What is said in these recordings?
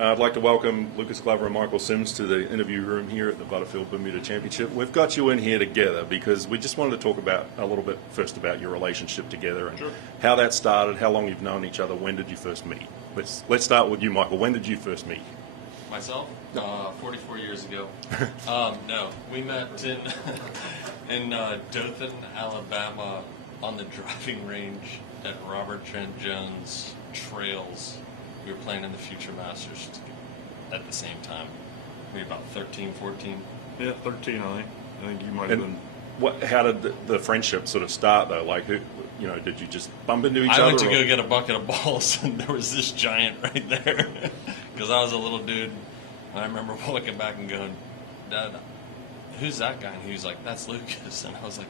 I'd like to welcome Lucas Glover and Michael Sims to the interview room here at the Buttefield Bermuda Championship. We've got you in here together because we just wanted to talk about a little bit first about your relationship together and how that started, how long you've known each other, when did you first meet? Let's start with you, Michael. When did you first meet? Myself? 44 years ago. No, we met in Dothan, Alabama, on the driving range at Robert Trent Jones Trails. We were playing in the Future Masters at the same time. We were about 13, 14. Yeah, 13, I think. I think you might have been. How did the friendship sort of start, though? Like, who, did you just bump into each other? I went to go get a bucket of balls, and there was this giant right there. Because I was a little dude. And I remember looking back and going, Dad, who's that guy? And he was like, that's Lucas. And I was like,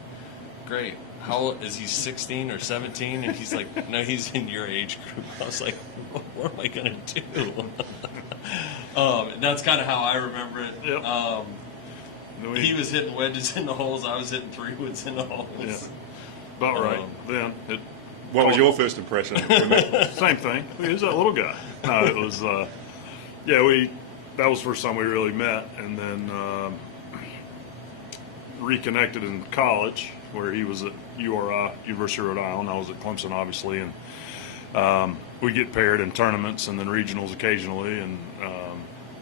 great. How old is he, 16 or 17? And he's like, no, he's in your age group. I was like, what am I going to do? That's kind of how I remember it. Yep. He was hitting wedges in the holes. I was hitting 3-woods in the holes. Yeah. About right. Then what was your first impression? Same thing. He was that little guy. No, it was, that was the first time we really met, and then reconnected in college, where he was at URI, University of Rhode Island. I was at Clemson, obviously, and we get paired in tournaments and then regionals occasionally, and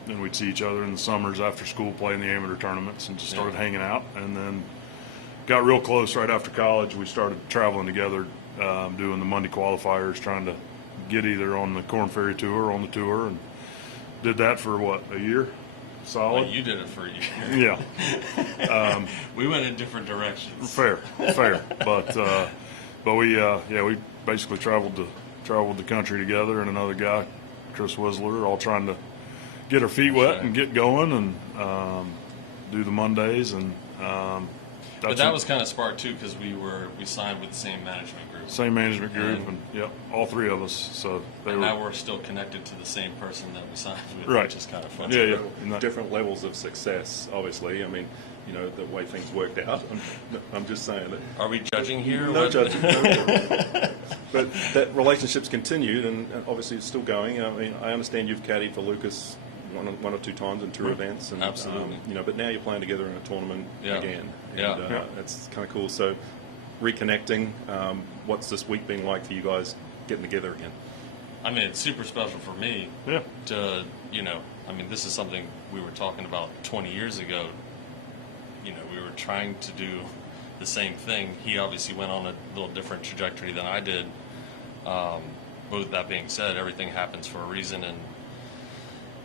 then we'd see each other in the summers after school playing the amateur tournaments, and just started hanging out, and then got real close right after college. We started traveling together, doing the Monday qualifiers, trying to get either on the Corn Ferry Tour or on the tour, and did that for, a year? Solid. Well, you did it for a year. Yeah. We went in different directions. Fair. But we basically traveled the country together, and another guy, Chris Whistler, all trying to get our feet wet and get going, and do the Mondays, and but that was kind of sparked too, because we signed with the same management group. Same management group, and yep, all three of us. So now we're still connected to the same person that we signed with, right. Which is kind of fun. Yeah. Different levels of success, obviously. I mean, the way things worked out. I'm just saying that. Are we judging here? No judging. But that relationship's continued, and obviously it's still going. I mean, I understand you've caddied for Lucas one or two times in tour events, and absolutely. But now you're playing together in a tournament again. And, that's kind of cool. So, reconnecting. What's this week been like for you guys getting together again? I mean, it's super special for me. Yeah. This is something we were talking about 20 years ago. We were trying to do the same thing. He obviously went on a little different trajectory than I did. But with that being said, everything happens for a reason, and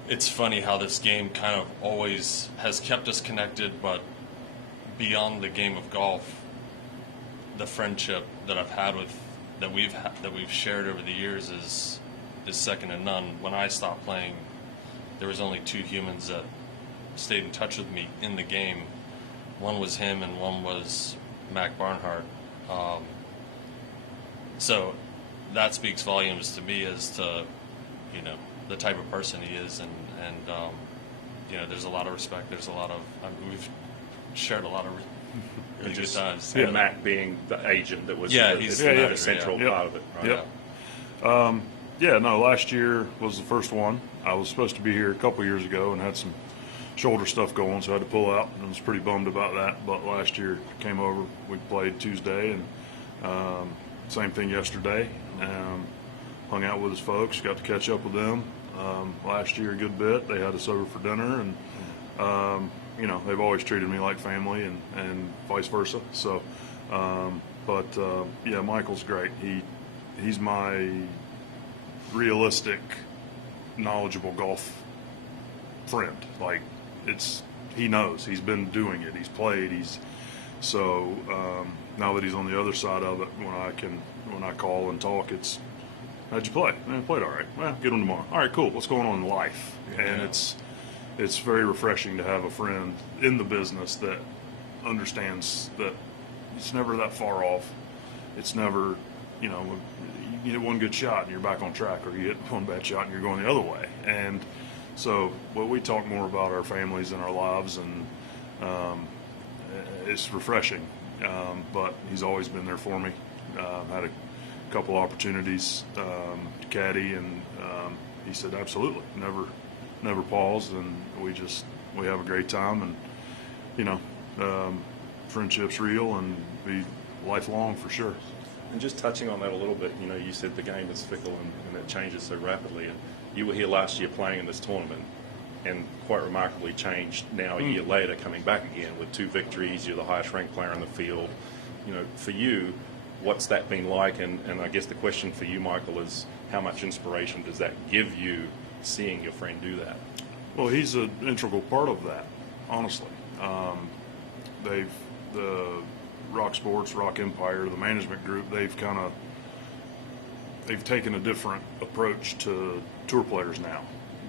it's funny how this game kind of always has kept us connected, but beyond the game of golf, the friendship that I've had that we've shared over the years is second to none. When I stopped playing, there was only two humans that stayed in touch with me in the game. One was him, and one was Mac Barnhart. So that speaks volumes to me as to the type of person he is, and there's a lot of respect. There's a lot of we've shared a lot of really good times. And Mac being the agent that was he's the central part of it. Right? Yep. Last year was the first one. I was supposed to be here a couple years ago and had some shoulder stuff going, so I had to pull out, and I was pretty bummed about that. But last year came over. We played Tuesday, and same thing yesterday. Hung out with his folks, got to catch up with them. Last year a good bit. They had us over for dinner, and they've always treated me like family, and vice versa. So, Michael's great. He's my realistic, knowledgeable golf friend. Like, he knows. He's been doing it. He's played. Now that he's on the other side of it, when I call and talk, it's, how'd you play? I played all right. Well, get him tomorrow. All right, cool. What's going on in life? And it's very refreshing to have a friend in the business that understands that it's never that far off. It's never, you hit one good shot and you're back on track, or you hit one bad shot and you're going the other way. And so, we talk more about our families and our lives, and it's refreshing. But he's always been there for me. Had a couple opportunities to caddy, and he said absolutely, never pause, and we have a great time, and friendship's real and be lifelong for sure. And just touching on that a little bit, you said the game is fickle and it changes so rapidly. And you were here last year playing in this tournament, and quite remarkably changed now a year later, coming back again with 2 victories. You're the highest ranked player in the field. For you, what's that been like? And I guess the question for you, Michael, is how much inspiration does that give you, seeing your friend do that? Well, he's an integral part of that, honestly. The Rock Sports, Rock Empire, the management group, they've taken a different approach to tour players now,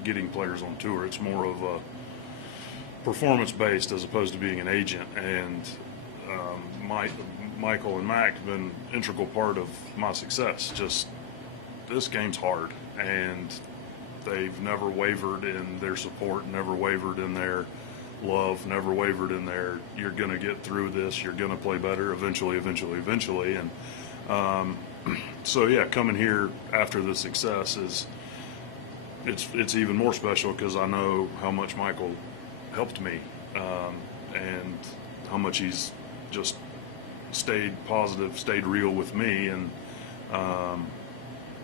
getting players on tour. It's more of a performance-based as opposed to being an agent. And Michael and Mac have been an integral part of my success. Just, this game's hard, and they've never wavered in their support, never wavered in their love, never wavered in their, you're going to get through this, you're going to play better eventually. And so yeah, coming here after the success it's even more special, because I know how much Michael helped me, and how much he's just stayed positive, stayed real with me, and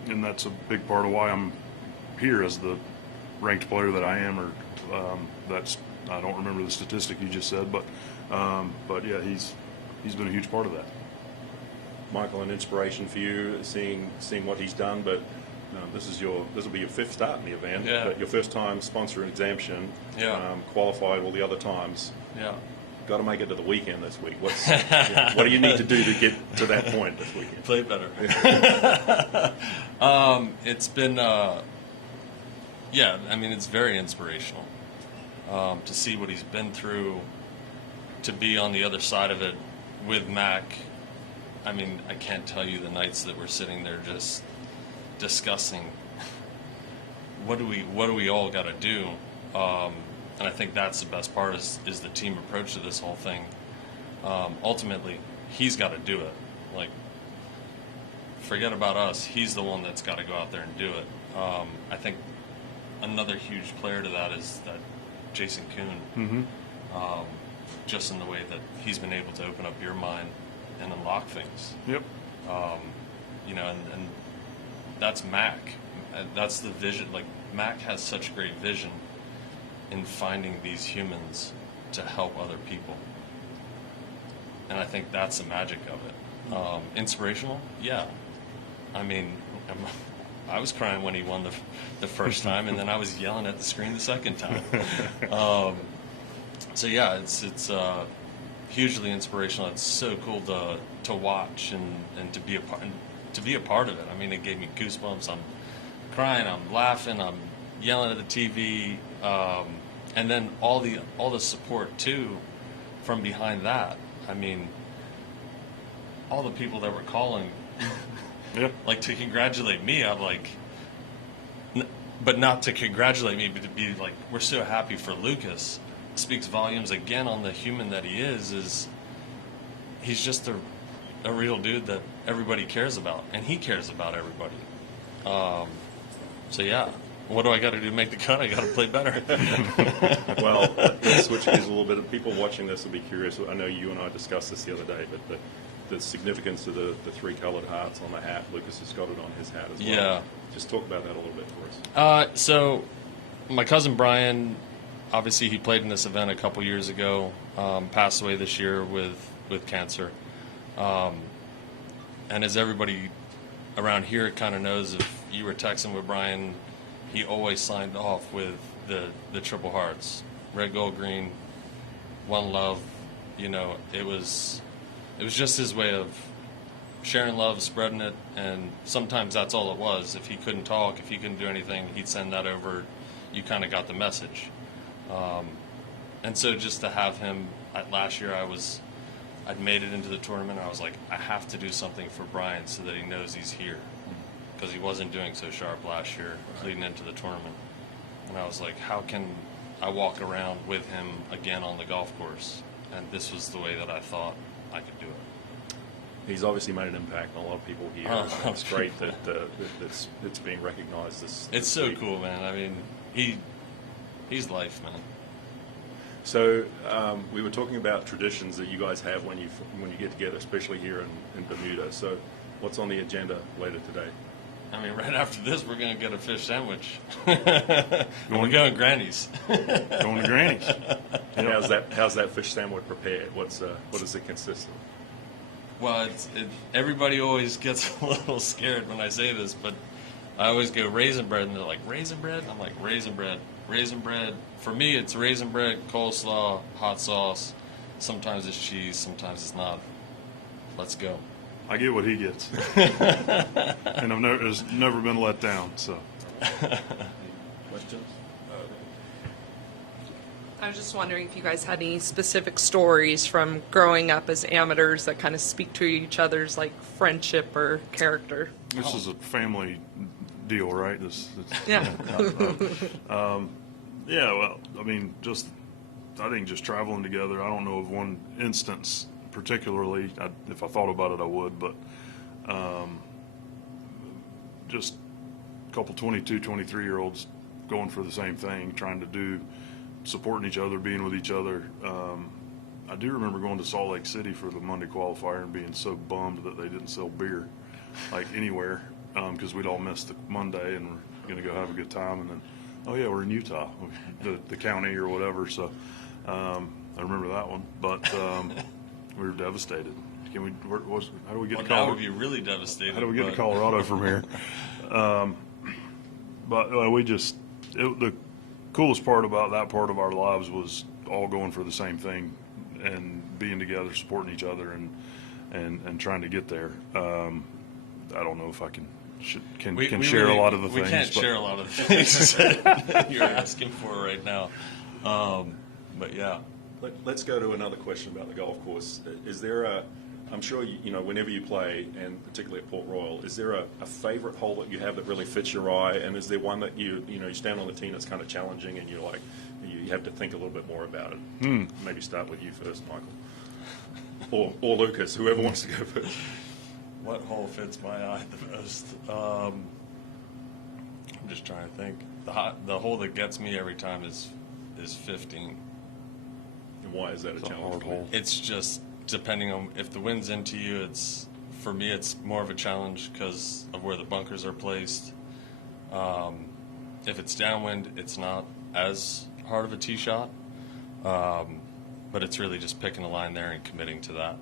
that's a big part of why I'm here as the ranked player that I am. Or I don't remember the statistic you just said, but yeah, he's been a huge part of that. Michael, an inspiration for you, seeing what he's done. But this will be your 5th start in the event. Yeah. But your first time sponsor an exemption. Yeah. Qualified all the other times. Yeah. Got to make it to the weekend this week. What do you need to do to get to that point this weekend? Play better. It's been, it's very inspirational to see what he's been through, to be on the other side of it with Mac. I mean, I can't tell you the nights that we're sitting there just discussing what do we all got to do. And I think that's the best part is the team approach to this whole thing. Ultimately, he's got to do it. Like, forget about us. He's the one that's got to go out there and do it. I think another huge player to that is that Jason Kuhn. Just in the way that he's been able to open up your mind and unlock things. Yep. And that's Mac. That's the vision. Like, Mac has such great vision in finding these humans to help other people. And I think that's the magic of it. Inspirational? Yeah. I mean, I was crying when he won the first time, and then I was yelling at the screen the second time. So yeah, it's hugely inspirational. It's so cool to watch and to be a part of it. I mean, it gave me goosebumps. I'm crying, I'm laughing, I'm yelling at the TV, and then all the support too from behind that. I mean, all the people that were calling, like, to congratulate me. I'm like, but not to congratulate me, but to be like, we're so happy for Lucas. Speaks volumes again on the human that he is he's just a real dude that everybody cares about, and he cares about everybody. So yeah, what do I got to do to make the cut? I got to play better. Well, let's switch gears a little bit. People watching this will be curious. I know you and I discussed this the other day, but the significance of the 3 colored hearts on the hat. Lucas has got it on his hat as well. Yeah. Just talk about that a little bit for us. So my cousin Brian, obviously he played in this event a couple years ago, passed away this year with cancer. And as everybody around here kind of knows, if you were texting with Brian, he always signed off with the triple hearts, red, gold, green, one love. It was just his way of sharing love, spreading it, and sometimes that's all it was. If he couldn't talk, if he couldn't do anything, he'd send that over. You kind of got the message. And so just to have him, last year I'd made it into the tournament. I was like, I have to do something for Brian so that he knows he's here, because he wasn't doing so sharp last year leading into the tournament. And I was like, how can I walk around with him again on the golf course? And this was the way that I thought I could do it. He's obviously made an impact on a lot of people here. It's great that it's being recognized. It's so cool, man. I mean, He's life, man. So we were talking about traditions that you guys have when you get together, especially here in Bermuda. So what's on the agenda later today? I mean, right after this, we're going to get a fish sandwich. We're going Granny's. Going to Granny's. How's that fish sandwich prepared? What does it consist of? Well, everybody always gets a little scared when I say this, but I always go raisin bread, and they're like, raisin bread? I'm like, raisin bread. Raisin bread. For me, it's raisin bread, coleslaw, hot sauce. Sometimes it's cheese, sometimes it's not. Let's go. I get what he gets, and I've never been let down. So, Questions? I was just wondering if you guys had any specific stories from growing up as amateurs that kind of speak to each other's like friendship or character. this is a family deal, right? Yeah. Yeah. Well, I mean, I think just traveling together. I don't know of one instance particularly. If I thought about it, I would, but just a couple 22, 23-year-olds going for the same thing, trying to do, supporting each other, being with each other. I do remember going to Salt Lake City for the Monday qualifier and being so bummed that they didn't sell beer like anywhere, because we'd all missed the Monday and we're going to go have a good time, and then, oh yeah, we're in Utah, the county or whatever. So I remember that one, but we were devastated. How do we get to now Colorado? would be really devastated. How do we get to Colorado from here? But the coolest part about that part of our lives was all going for the same thing and being together, supporting each other, and trying to get there. I don't know if I can share a lot of the things. We can't share a lot of the things that you're asking for right now. But yeah. Let's go to another question about the golf course. Is there I'm sure whenever you play, and particularly at Port Royal, is there a favorite hole that you have that really fits your eye, and is there one that you stand on the tee that's kind of challenging and you're like, you have to think a little bit more about it? Maybe start with you first, Michael, or Lucas, whoever wants to go first. What hole fits my eye the most? I'm just trying to think. The hole that gets me every time is 15. And why is that a challenge? Hard hole. It's just depending on if the wind's into you. For me, it's more of a challenge because of where the bunkers are placed. If it's downwind, it's not as hard of a tee shot, but it's really just picking a line there and committing to that.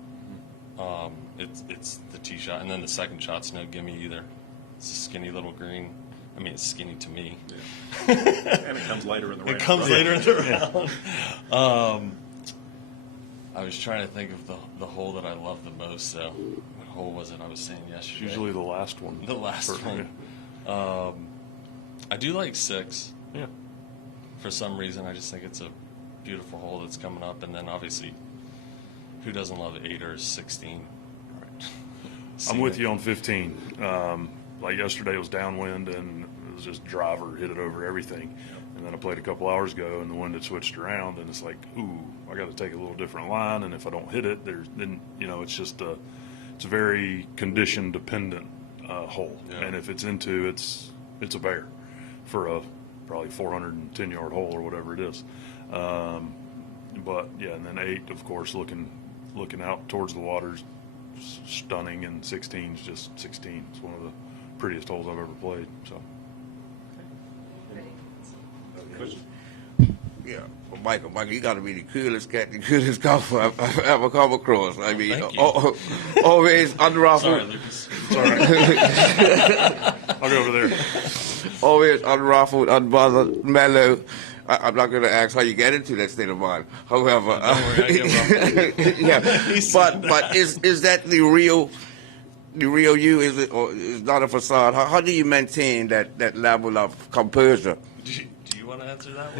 It's the tee shot, and then the second shot's no gimme either. It's a skinny little green. I mean, it's skinny to me. Yeah. And it comes later in the round. It comes later in the round. I was trying to think of the hole that I love the most. So, what hole was it I was saying yesterday? Usually the last one. The last one. Yeah. I do like 6. Yeah. For some reason, I just think it's a beautiful hole that's coming up, and then obviously, who doesn't love 8 or 16? Right. I'm with you on 15. Like yesterday was downwind and it was just driver, hit it over everything. And then I played a couple hours ago and the wind had switched around and it's like, ooh, I got to take a little different line. And if I don't hit it, it's just it's a very condition dependent hole. Yeah. And if it's into, it's a bear for a probably 410-yard hole or whatever it is. But yeah, and then 8, of course, looking out towards the water's stunning, and 16 is just 16. It's one of the prettiest holes I've ever played. So. Yeah, well, Michael, you got to be the coolest cat, the coolest golfer I've ever come across. I mean, always unruffled. Sorry, Lucas. It's all right. I'll go over there. Always unruffled, unbothered, mellow. I'm not going to ask how you get into that state of mind. However, Don't worry, I get yeah, but is that the real you? Is it, or is not a facade? How do you maintain that level of composure? Do you want to answer that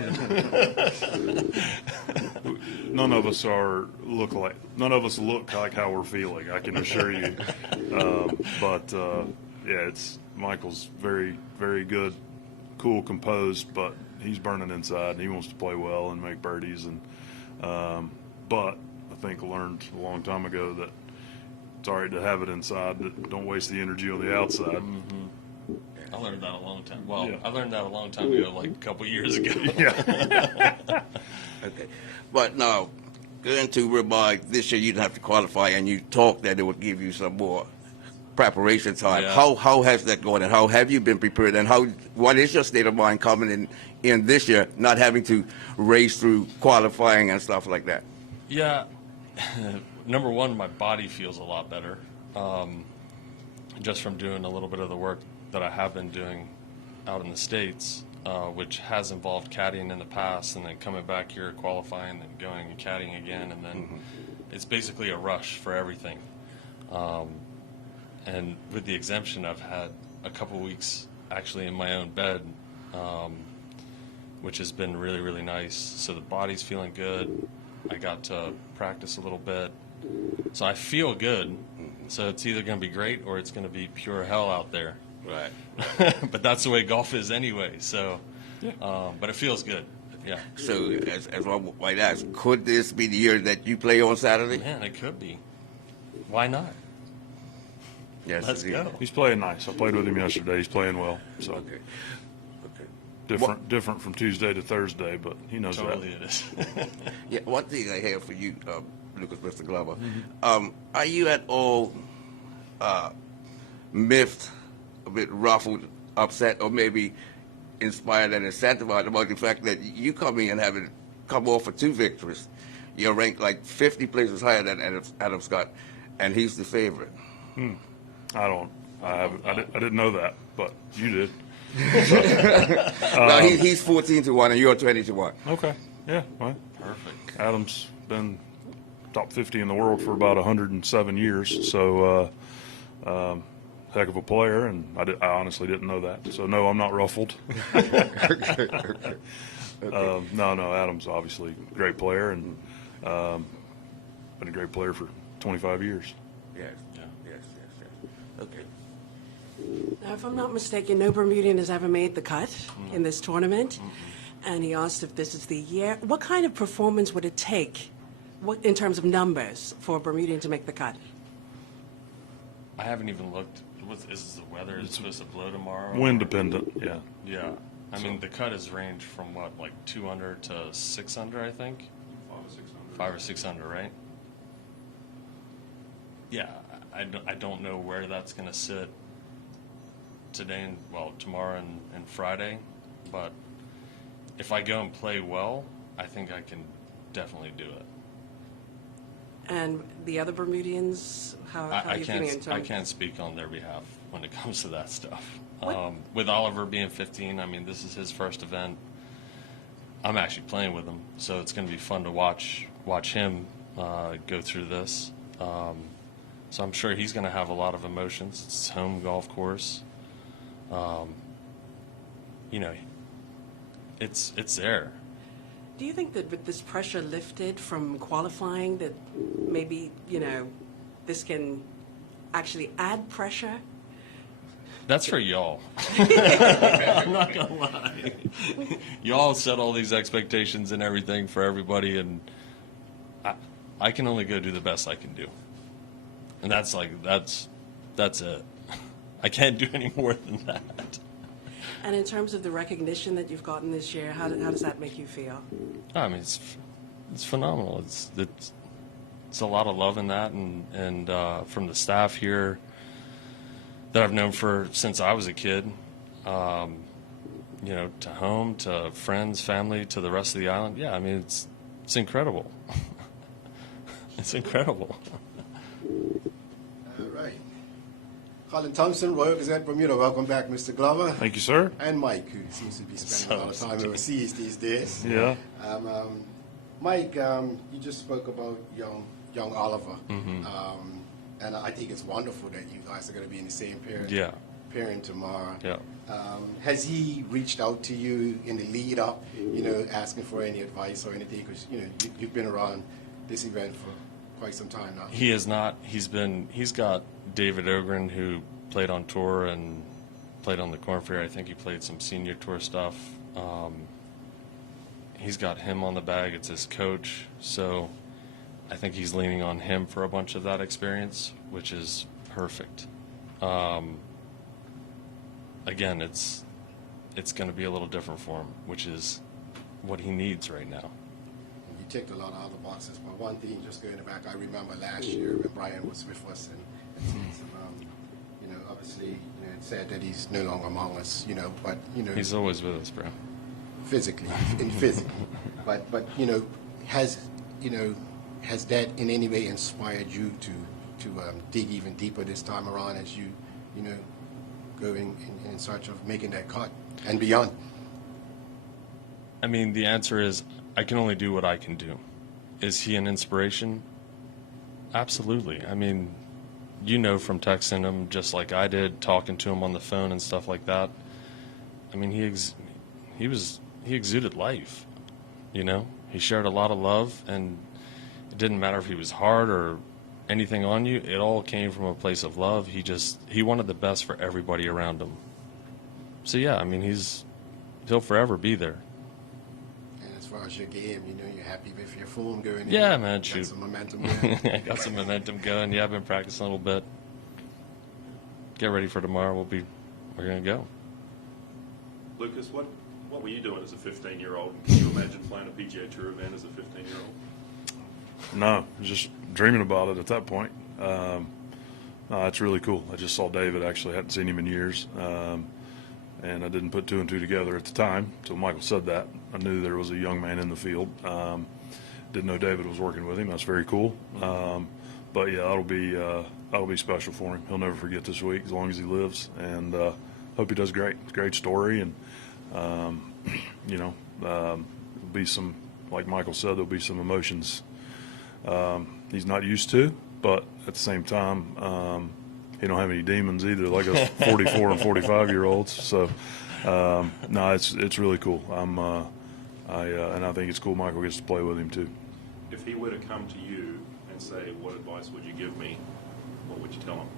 one? None of us look like how we're feeling. I can assure you. Yeah, Michael's very, very good, cool, composed, but he's burning inside and he wants to play well and make birdies. And but I think I learned a long time ago that it's all right to have it inside. That don't waste the energy on the outside. Mm-hmm. I learned that a long time. Well, Yeah. I learned that a long time ago, like a couple years ago. Yeah. Okay. But now, going to whereby this year you didn't have to qualify, and you talked that it would give you some more preparation time. Yeah. How has that gone, and how have you been prepared, and what is your state of mind coming in this year, not having to race through qualifying and stuff like that? Yeah. Number one, my body feels a lot better, just from doing a little bit of the work that I have been doing out in the States, which has involved caddying in the past, and then coming back here, qualifying, and going and caddying again, and then it's basically a rush for everything. And with the exemption, I've had a couple weeks actually in my own bed, which has been really, really nice. So the body's feeling good. I got to practice a little bit. So I feel good. So it's either going to be great or it's going to be pure hell out there. Right. But that's the way golf is anyway. So, but it feels good. Yeah. So, as one might ask, could this be the year that you play on Saturday? Man, it could be. Why not? Yes. Let's indeed. go. He's playing nice. I played with him yesterday. He's playing well. So Okay. different from Tuesday to Thursday, but he knows Totally that. it is. Yeah, one thing I have for you, Lucas, Mr. Glover, are you at all miffed, a bit ruffled, upset, or maybe inspired and incentivized about the fact that you come in having come off for 2 victories? You're ranked like 50 places higher than Adam Scott, and he's the favorite. I didn't know that, but you did. Well, he's 14-1, and you're 20-1. Okay. Yeah. Well, Perfect. Adam's been top 50 in the world for about 107 years. So, heck of a player, and I honestly didn't know that. So, no, I'm not ruffled. No, Adam's obviously a great player, and been a great player for 25 years. Yes. Yeah. Yes. Okay. Now, if I'm not mistaken, no Bermudian has ever made the cut in this tournament. And he asked if this is the year. What kind of performance would it take, in terms of numbers, for a Bermudian to make the cut? I haven't even looked. Is the weather supposed to blow tomorrow? Wind dependent, yeah. Yeah. I mean, the cut has ranged from what, like 2 under to 6 under, I think? 5 or 6 under, right? Yeah, I don't know where that's going to sit today and, well, tomorrow and Friday, but if I go and play well, I think I can definitely do it. And the other Bermudians, how are you feeling in terms? I can't speak on their behalf when it comes to that stuff. What? With Oliver being 15, I mean, this is his first event. I'm actually playing with him, so it's going to be fun to watch him go through this. So I'm sure he's going to have a lot of emotions. It's his home golf course. You know, it's there. Do you think that with this pressure lifted from qualifying, that maybe, this can actually add pressure? That's for y'all. I'm not gonna lie. Y'all set all these expectations and everything for everybody, and I can only go do the best I can do, and that's it. I can't do any more than that. And in terms of the recognition that you've gotten this year, how does that make you feel? I mean, it's phenomenal. It's a lot of love in that, and from the staff here that I've known since I was a kid, to home, to friends, family, to the rest of the island. Yeah, I mean, it's incredible. It's incredible. All right. Colin Thompson, Royal Gazette Bermuda. Welcome back, Mr. Glover. Thank you, sir. And Mike, who seems to be spending a lot of time overseas these days. Yeah. Mike, you just spoke about young Oliver. And I think it's wonderful that you guys are going to be in the same pairing tomorrow. Yeah. Has he reached out to you in the lead up, asking for any advice or anything? Because, you've been around this event for quite some time now. He has not. He's got David Ogren, who played on tour and played on the Corn Ferry. I think he played some senior tour stuff. He's got him on the bag. It's his coach. So I think he's leaning on him for a bunch of that experience, which is perfect. again, it's going to be a little different for him, which is what he needs right now. You ticked a lot of other boxes, but one thing, just going back, I remember last year when Brian was with us, and you know, obviously, it said that he's no longer among us, you know, but He's always with us, bro. physically, but has that in any way inspired you to dig even deeper this time around as you go in search of making that cut and beyond? I mean, the answer is I can only do what I can do. Is he an inspiration? Absolutely. I mean, from texting him just like I did, talking to him on the phone and stuff like that. I mean, he exuded life. He shared a lot of love, and it didn't matter if he was hard or anything on you. It all came from a place of love. He wanted the best for everybody around him. So yeah, I mean, he'll forever be there. And as far as your game, you're happy with your form going? Yeah, in? man. Got Shoot. some momentum going? I got some momentum going. Yeah, I've been practicing a little bit. Get ready for tomorrow. We're gonna go. Lucas, what were you doing as a 15-year-old? Can you imagine playing a PGA Tour event as a 15-year-old? No, just dreaming about it at that point. No, it's really cool. I just saw David. Actually, hadn't seen him in years, and I didn't put two and two together at the time until Michael said that. I knew there was a young man in the field. Didn't know David was working with him. That's very cool. But yeah, that'll be special for him. He'll never forget this week as long as he lives, and hope he does great. It's a great story, and there'll be some, like Michael said, there'll be some emotions he's not used to, but at the same time, he don't have any demons either, like us 44 and 45-year-olds. So, no, it's really cool. And I think it's cool Michael gets to play with him too. If he were to come to you and say, "What advice would you give me?" what would you tell him?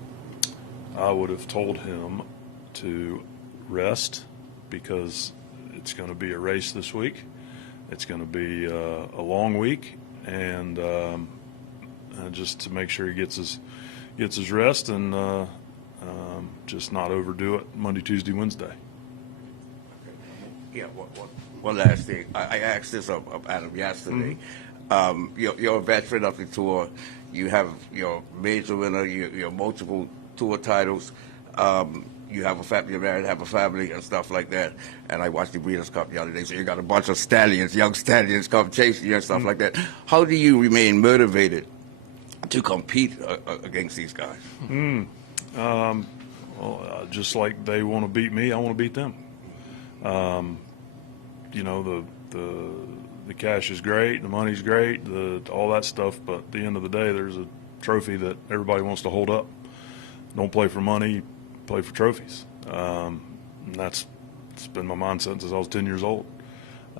I would have told him to rest, because it's going to be a race this week. It's going to be a long week, and just to make sure he gets his rest, and just not overdo it Monday, Tuesday, Wednesday. Yeah, one last thing. I asked this of Adam yesterday. You're a veteran of the tour. You have your major winner, your multiple tour titles. You have a family, you're married, have a family, and stuff like that. And I watched the Breeders' Cup the other day, so you got a bunch of stallions, young stallions come chasing you and stuff like that. How do you remain motivated to compete against these guys? Just like they want to beat me, I want to beat them. The cash is great, the money's great, all that stuff, but at the end of the day, there's a trophy that everybody wants to hold up. Don't play for money, play for trophies. And it's been my mindset since I was 10 years old.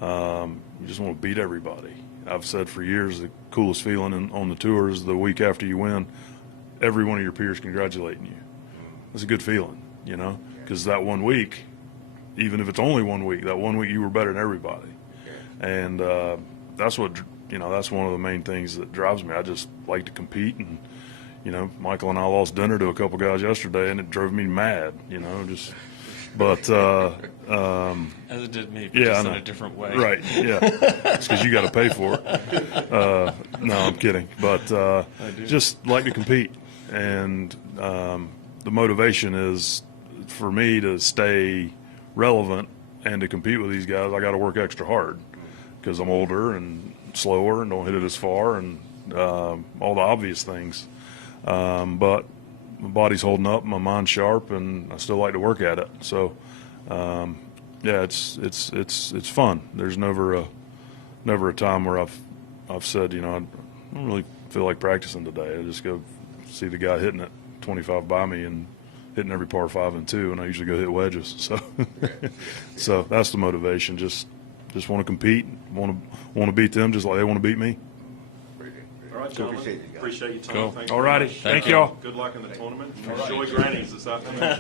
You just want to beat everybody. I've said for years the coolest feeling on the tour is the week after you win, every one of your peers congratulating you. It's a good feeling, because that 1 week, even if it's only 1 week, that 1 week you were better than everybody. And that's what, that's one of the main things that drives me. I just like to compete, and Michael and I lost dinner to a couple guys yesterday, and it drove me mad, but as it did me, but just in a different way. Right, yeah. It's because you got to pay for it. No, I'm kidding. But just like to compete, and the motivation is for me to stay relevant and to compete with these guys. I got to work extra hard because I'm older and slower and don't hit it as far, and all the obvious things. But my body's holding up, my mind's sharp, and I still like to work at it. So, yeah, it's fun. There's never a time where I've said, I don't really feel like practicing today. I just go see the guy hitting it 25 by me and hitting every par 5 and 2, and I usually go hit wedges. So, so that's the motivation. Just want to compete, want to beat them just like they want to beat me. All right, gentlemen. Appreciate your time. Cool. Thank All righty. Thank y'all. Good luck in the tournament. Enjoy Granny's this afternoon.